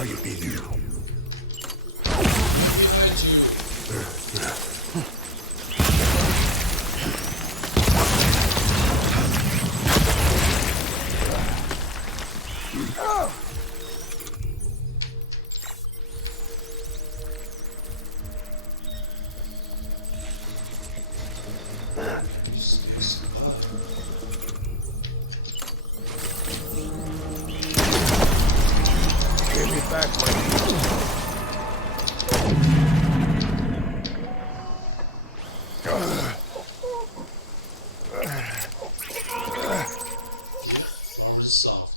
How you been? Give me back my... Problem is solved.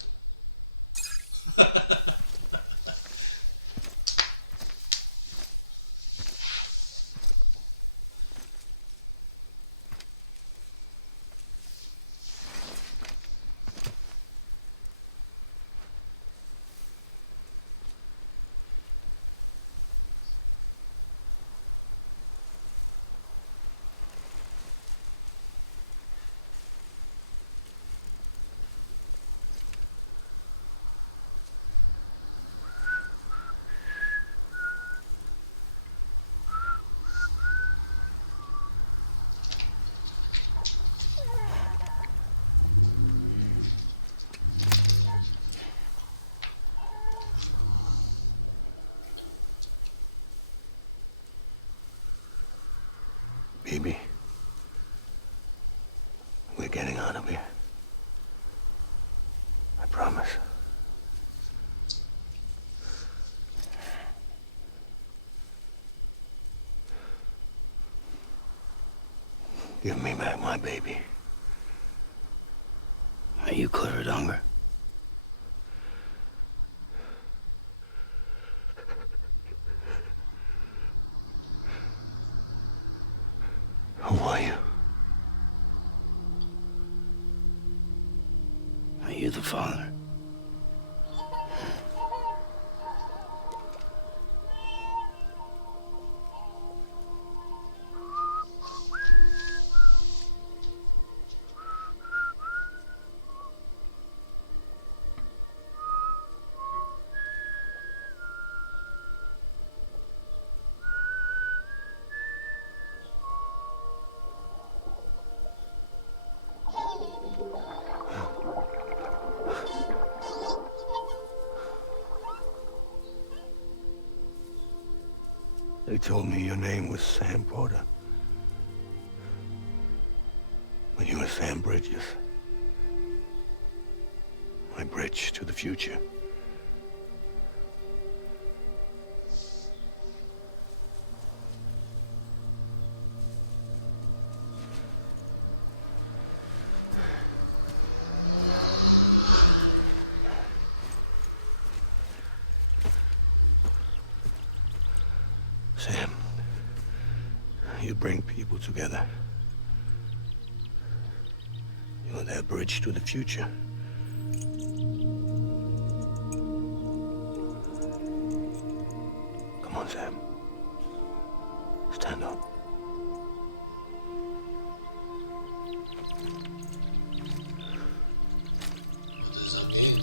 Baby, we're getting out of here. I promise. Give me back my baby. Are you Clifford Unger? Who are you? Are you the father? They told me your name was Sam Porter. But you were Sam Bridges. My bridge to the future. Sam, you bring people together. You're their bridge to the future. Come on, Sam. Stand up. What does that mean?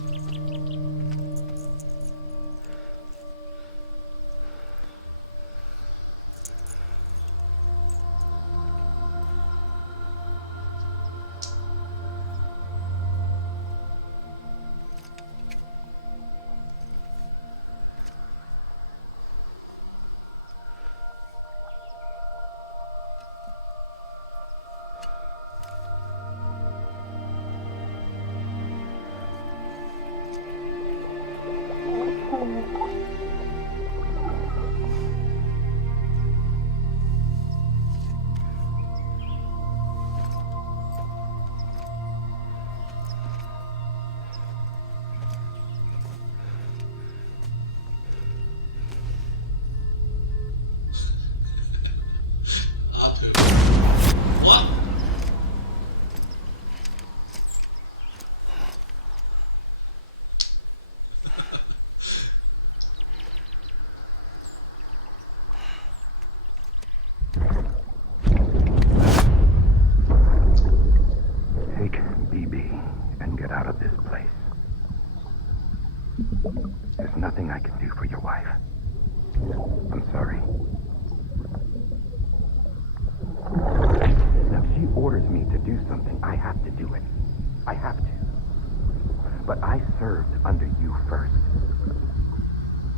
served under you first.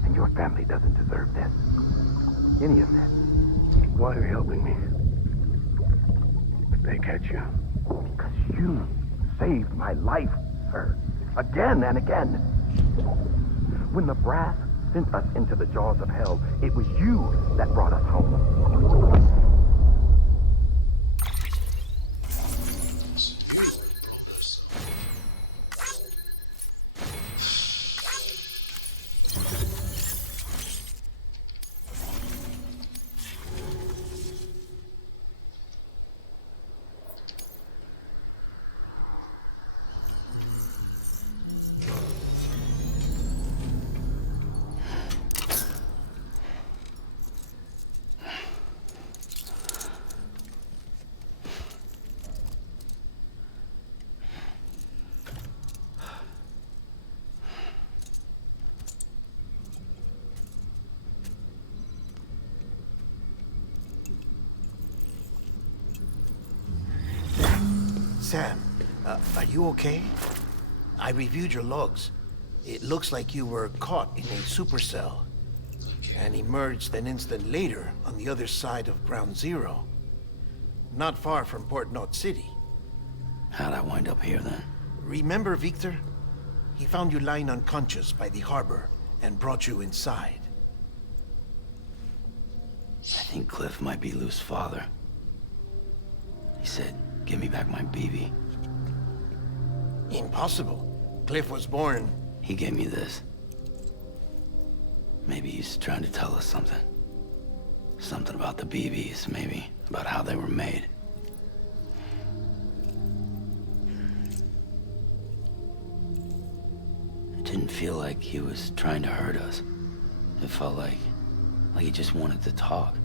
And your family doesn't deserve this. Any of this. Why are you helping me? If they catch you. Because you saved my life, sir. Again and again. When the brass sent us into the jaws of hell, it was you that brought us home. Sam, are you okay? I reviewed your logs. It looks like you were caught in a supercell and emerged an instant later on the other side of Ground Zero. Not far from Port Knot City. How'd I wind up here then? Remember Victor? He found you lying unconscious by the harbor and brought you inside. I think Cliff might be Lou's father. He said, give me back my BB. Impossible. Cliff was born... He gave me this. Maybe he's trying to tell us something. Something about the BBs, maybe. About how they were made. It didn't feel like he was trying to hurt us. It felt like he just wanted to talk.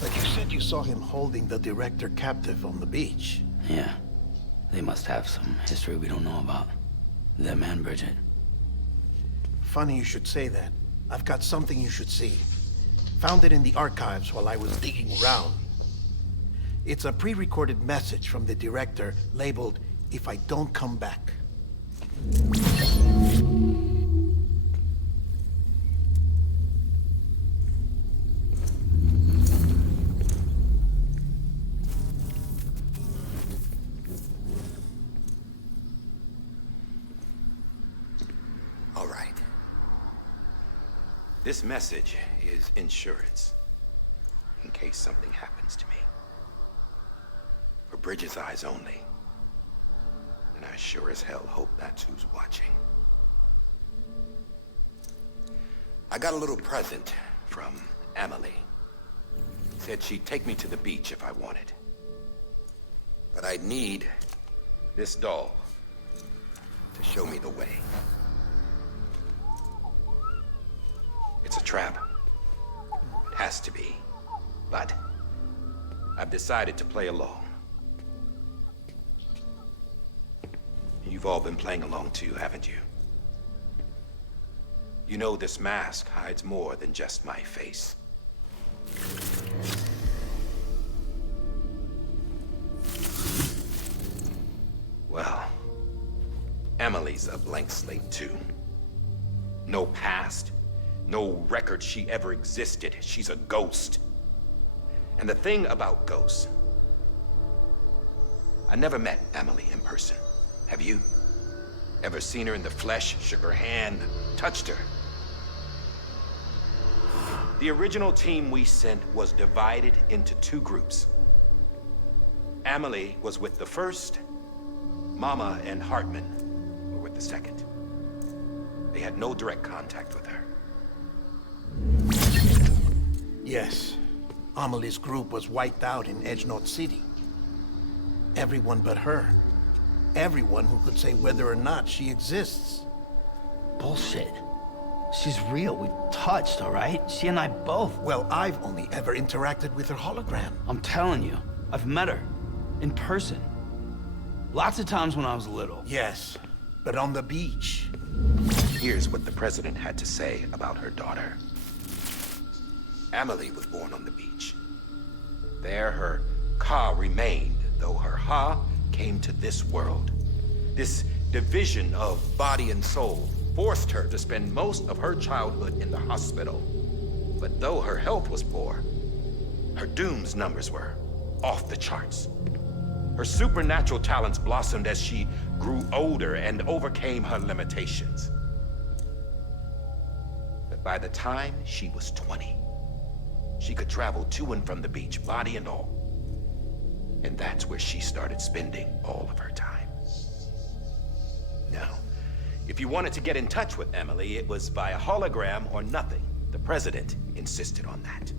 But you said you saw him holding the director captive on the beach. Yeah. They must have some history we don't know about. Them and Bridget. Funny you should say that. I've got something you should see. Found it in the archives while I was digging around. It's a pre-recorded message from the director labeled, "If I don't come back." All right. This message is insurance, in case something happens to me. For Bridget's eyes only. And I sure as hell hope that's who's watching. I got a little present from Emily. Said she'd take me to the beach if I wanted. But I'd need this doll to show me the way. It's a trap. It has to be. But I've decided to play along. You've all been playing along too, haven't you? You know this mask hides more than just my face. Well, Emily's a blank slate too. No past. No record she ever existed. She's a ghost. And the thing about ghosts, I never met Emily in person. Have you? Ever seen her in the flesh, shook her hand, touched her? The original team we sent was divided into two groups. Emily was with the first. Mama and Hartman were with the second. They had no direct contact with her. Yes. Amelie's group was wiped out in Edge Knot City. Everyone but her. Everyone who could say whether or not she exists. Bullshit. She's real. We've touched, all right? She and I both. Well, I've only ever interacted with her hologram. I'm telling you, I've met her. In person. Lots of times when I was little. Yes, but on the beach. Here's what the president had to say about her daughter. Emily was born on the beach. There her ka remained, though her ha came to this world. This division of body and soul forced her to spend most of her childhood in the hospital. But though her health was poor, her Doom's numbers were off the charts. Her supernatural talents blossomed as she grew older and overcame her limitations. But by the time she was 20, she could travel to and from the beach, body and all. And that's where she started spending all of her time. Now, if you wanted to get in touch with Emily, it was via hologram or nothing. The president insisted on that.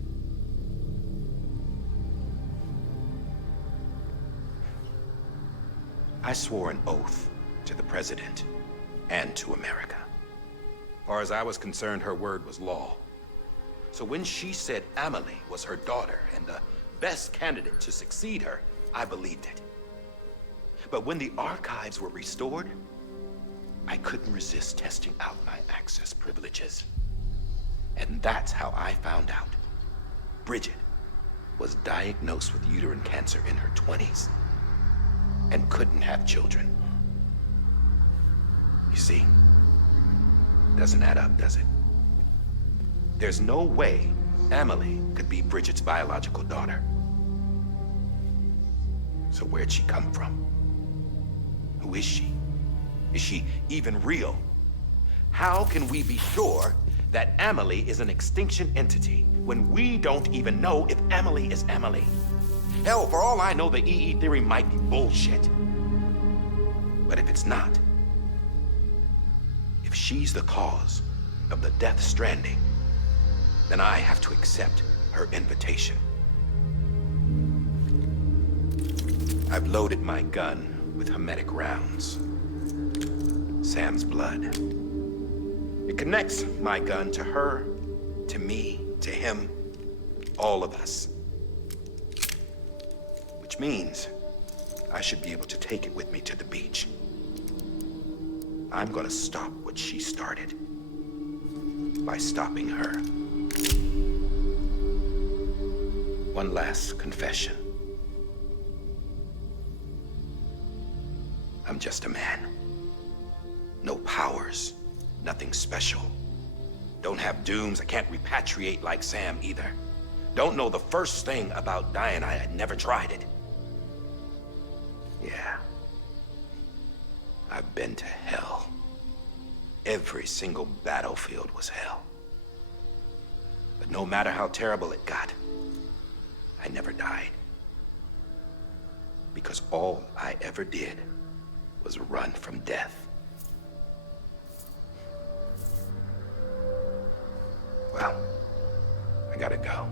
I swore an oath to the president and to America. As far as I was concerned, her word was law. So when she said Emily was her daughter and the best candidate to succeed her, I believed it. But when the archives were restored, I couldn't resist testing out my access privileges. And that's how I found out Bridget was diagnosed with uterine cancer in her 20s and couldn't have children. You see, doesn't add up, does it? There's no way Emily could be Bridget's biological daughter. So where'd she come from? Who is she? Is she even real? How can we be sure that Emily is an extinction entity when we don't even know if Emily is Emily? Hell, for all I know, the EE theory might be bullshit. But if it's not, if she's the cause of the death stranding, then I have to accept her invitation. I've loaded my gun with hermetic rounds. Sam's blood. It connects my gun to her, to me, to him, all of us. Which means I should be able to take it with me to the beach. I'm gonna stop what she started by stopping her. One last confession. I'm just a man. No powers, nothing special. Don't have dooms, I can't repatriate like Sam either. Don't know the first thing about dying, I had never tried it. Yeah. I've been to hell. Every single battlefield was hell. But no matter how terrible it got, I never died. Because all I ever did was run from death. Well, I gotta go.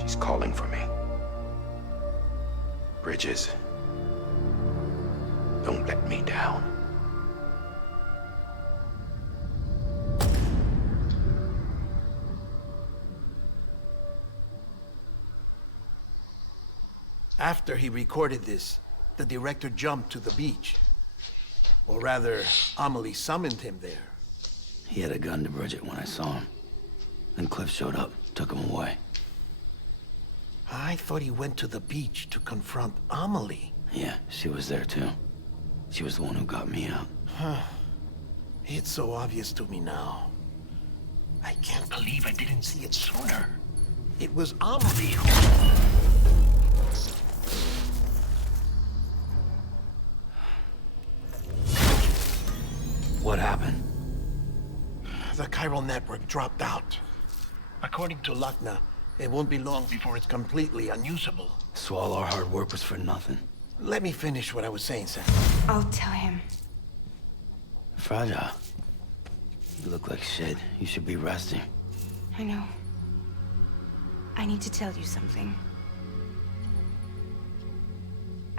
She's calling for me. Bridges, don't let me down. After he recorded this, the director jumped to the beach. Or rather, Amelie summoned him there. He had a gun to Bridget when I saw him. Then Cliff showed up, took him away. I thought he went to the beach to confront Amelie. Yeah, she was there too. She was the one who got me out. It's so obvious to me now. I can't believe I didn't see it sooner. It was Amelie who... What happened? The chiral network dropped out. According to Luckna, it won't be long before it's completely unusable. So all our hard work was for nothing. Let me finish what I was saying, Sam. I'll tell him. Fragile. You look like shit. You should be resting. I know. I need to tell you something.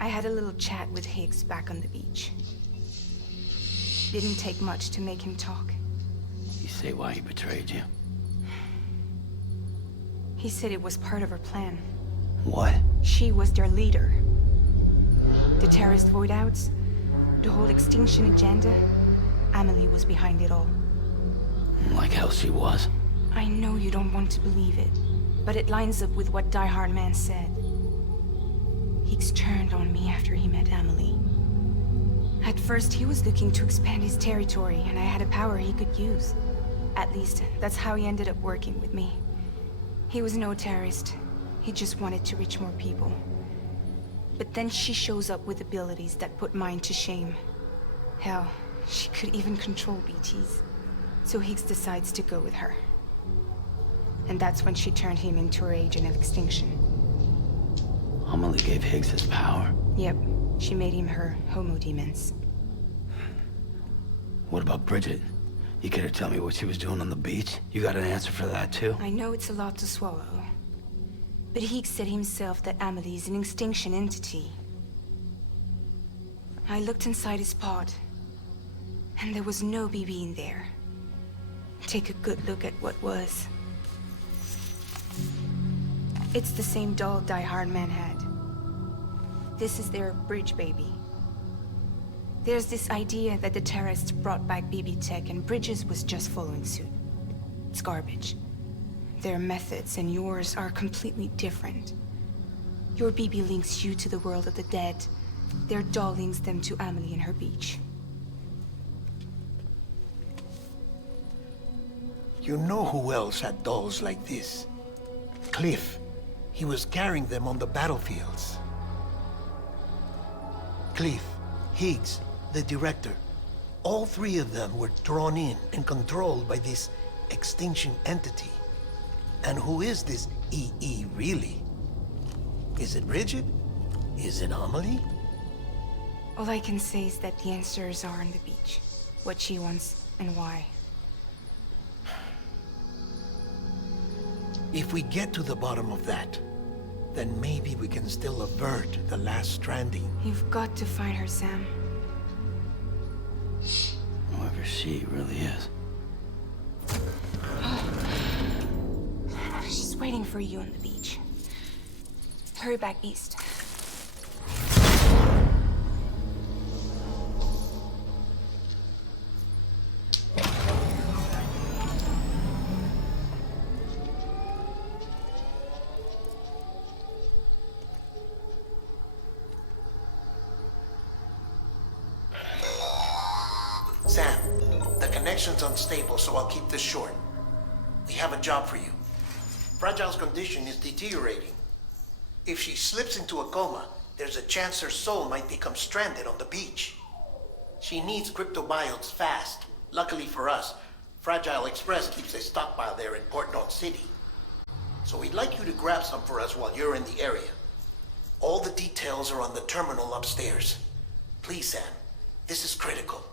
I had a little chat with Higgs back on the beach. Didn't take much to make him talk. You say why he betrayed you? He said it was part of her plan. What? She was their leader. The terrorist voidouts, the whole extinction agenda, Amelie was behind it all. Like hell she was. I know you don't want to believe it, but it lines up with what Die Hard Man said. Higgs turned on me after he met Amelie. At first, he was looking to expand his territory, and I had a power he could use. At least, that's how he ended up working with me. He was no terrorist. He just wanted to reach more people. But then she shows up with abilities that put mine to shame. Hell, she could even control BTs. So Higgs decides to go with her. And that's when she turned him into her agent of extinction. Amelie gave Higgs his power. Yep, she made him her homo demons. What about Bridget? You care to tell me what she was doing on the beach? You got an answer for that too? I know it's a lot to swallow. But Higgs said himself that Amelie is an extinction entity. I looked inside his pod, and there was no BB in there. Take a good look at what was. It's the same doll Die Hard Man had. This is their bridge baby. There's this idea that the terrorists brought back BB tech and Bridges was just following suit. It's garbage. Their methods and yours are completely different. Your BB links you to the world of the dead. Their doll links them to Amelie and her beach. You know who else had dolls like this? Cliff. He was carrying them on the battlefields. Cliff, Higgs, the director. All three of them were drawn in and controlled by this extinction entity. And who is this EE really? Is it Bridget? Is it Amelie? All I can say is that the answers are on the beach. What she wants and why. If we get to the bottom of that, then maybe we can still avert the last stranding. You've got to find her, Sam. Whoever she really is. She's waiting for you on the beach. Hurry back east. Sam, the connection's unstable, so I'll keep this short. We have a job for you. Fragile's condition is deteriorating. If she slips into a coma, there's a chance her soul might become stranded on the beach. She needs cryptobiotes fast. Luckily for us, Fragile Express keeps a stockpile there in Port North City. So we'd like you to grab some for us while you're in the area. All the details are on the terminal upstairs. Please, Sam, this is critical.